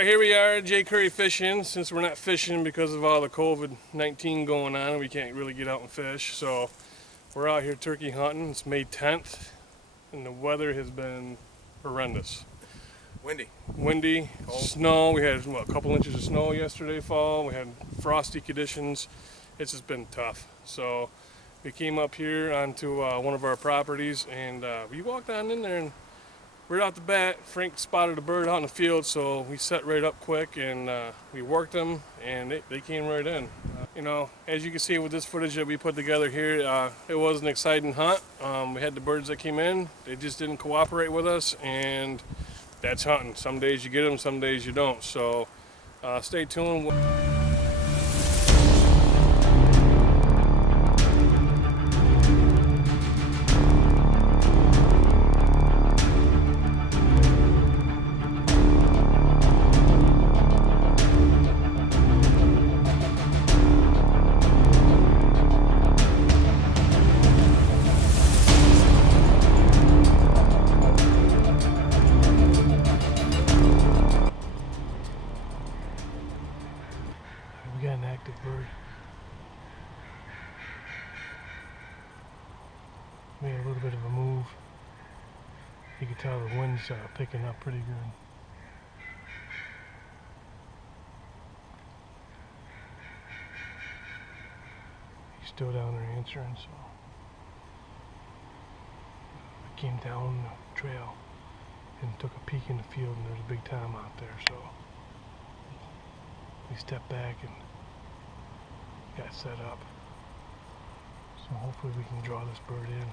Alright, here we are at JCurrie Fishing. Since we're not fishing because of all the COVID-19 going on, we can't really get out and fish. So we're out here turkey hunting. It's May 10th and the weather has been horrendous. Windy, cold. Snow. We had a couple inches of snow yesterday fall. We had frosty conditions. It's just been tough. So we came up here onto one of our properties and we walked on in there, and right off the bat, Frank spotted a bird out in the field, so we set right up quick and we worked them, and they came right in. You know, as you can see with this footage that we put together here, it was an exciting hunt. We had the birds that came in, they just didn't cooperate with us, and that's hunting. Some days you get them, some days you don't. So stay tuned. We got an active bird. Made a little bit of a move. You can tell the wind's picking up pretty good. He's still down there answering, so I came down the trail and took a peek in the field, and there's a big tom out there, so we stepped back and got set up. So hopefully we can draw this bird in.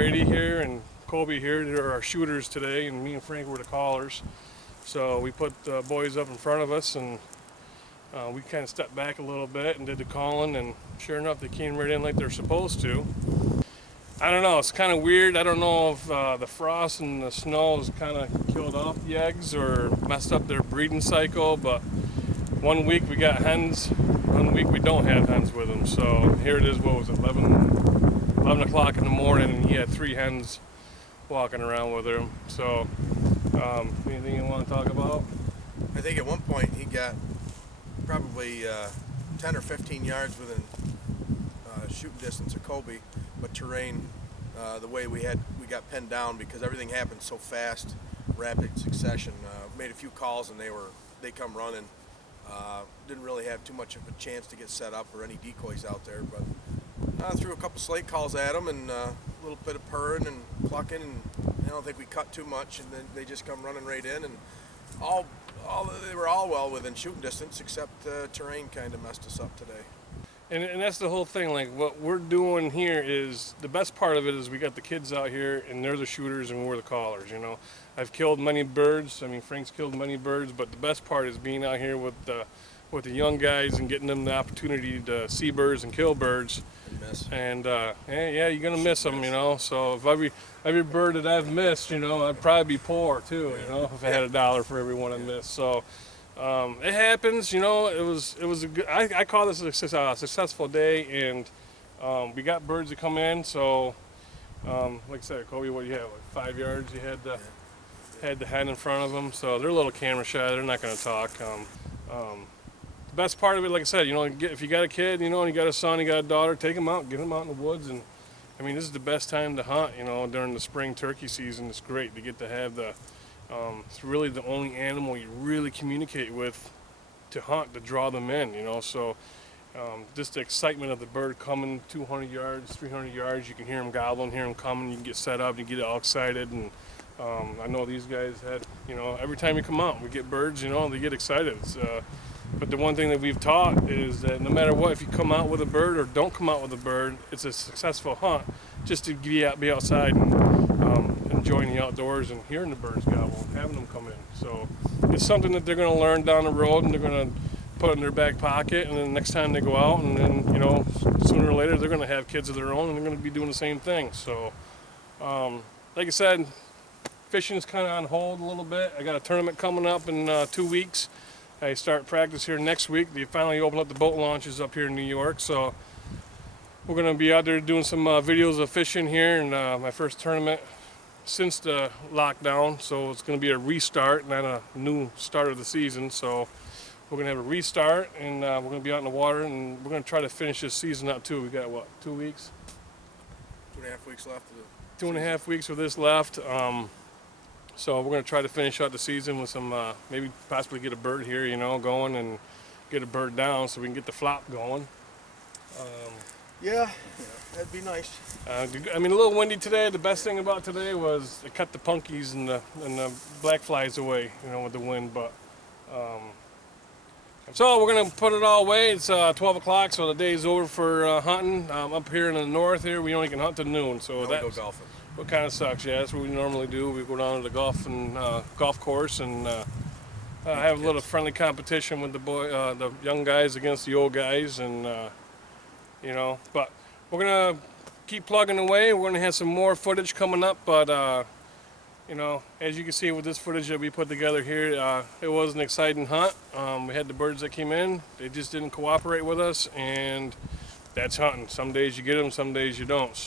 Brady here and Colby here. They're our shooters today, and me and Frank were the callers. So we put the boys up in front of us, and we kind of stepped back a little bit and did the calling, and sure enough, they came right in like they're supposed to. I don't know, it's kind of weird. I don't know if the frost and the snow has kind of killed off the eggs or messed up their breeding cycle, but 1 week we got hens, 1 week we don't have hens with them. So here it is, what was it, 11 o'clock in the morning, and he had 3 hens walking around with him. So anything you want to talk about? I think at one point he got probably 10 or 15 yards within shooting distance of Colby, but terrain, the way we got pinned down because everything happened so fast, rapid succession. Made a few calls and they come running. Didn't really have too much of a chance to get set up or any decoys out there, but threw a couple slate calls at them and a little bit of purring and clucking, and I don't think we cut too much, and then they just come running right in, and they were all well within shooting distance, except terrain kind of messed us up today. And that's the whole thing. Like, what we're doing here is, the best part of it is we got the kids out here and they're the shooters and we're the callers, you know. I've killed many birds. I mean, Frank's killed many birds, but the best part is being out here with the young guys and getting them the opportunity to see birds and kill birds. And yeah, you're gonna miss them, you know. So if every bird that I've missed, you know, I'd probably be poor too, you know, if I had $1 for every one I missed. So it happens, you know. It was a good. I call this a successful day, and we got birds that come in. So like I said, Kobe, what do you have? Like 5 yards? You had the hen in front of them, so they're a little camera shy. They're not going to talk. The best part of it, like I said, you know, if you got a kid, you know, and you got a son, you got a daughter, take them out, get them out in the woods, and I mean, this is the best time to hunt, you know, during the spring turkey season. It's great to get to have it's really the only animal you really communicate with to hunt, to draw them in, you know. So just the excitement of the bird coming 200 yards, 300 yards, you can hear them gobbling, hear them coming, you can get set up, you get all excited. And I know these guys had, you know, every time you come out, we get birds, you know, they get excited. But the one thing that we've taught is that no matter what, if you come out with a bird or don't come out with a bird, it's a successful hunt just to be outside and enjoying the outdoors and hearing the birds gobble and having them come in. So it's something that they're going to learn down the road, and they're going to put in their back pocket, and then next time they go out, and then, you know, sooner or later they're going to have kids of their own and they're going to be doing the same thing. So like I said, fishing's kind of on hold a little bit. I got a tournament coming up in 2 weeks. I start practice here next week. They finally open up the boat launches up here in New York, so we're going to be out there doing some videos of fishing here, and my first tournament since the lockdown, so it's going to be a restart, not a new start of the season. So we're going to have a restart, and we're going to be out in the water, and we're going to try to finish this season out too. We got, what, 2 weeks? 2.5 weeks left. 2.5 weeks of this left. So we're going to try to finish out the season with some, maybe possibly get a bird here, you know, going, and get a bird down so we can get the flop going. Yeah, that'd be nice. I mean, a little windy today. The best thing about today was it cut the punkies and the black flies away, you know, with the wind. But so we're going to put it all away. It's 12 o'clock, so the day's over for hunting. Up here in the north here, we only can hunt till noon. So that go golfing. What kind of sucks, yeah. That's what we normally do. We go down to the golf course and have a little friendly competition with the young guys against the old guys, and you know. But we're gonna keep plugging away. We're gonna have some more footage coming up, but you know, as you can see with this footage that we put together here, it was an exciting hunt. We had the birds that came in. They just didn't cooperate with us, and that's hunting. Some days you get them, some days you don't.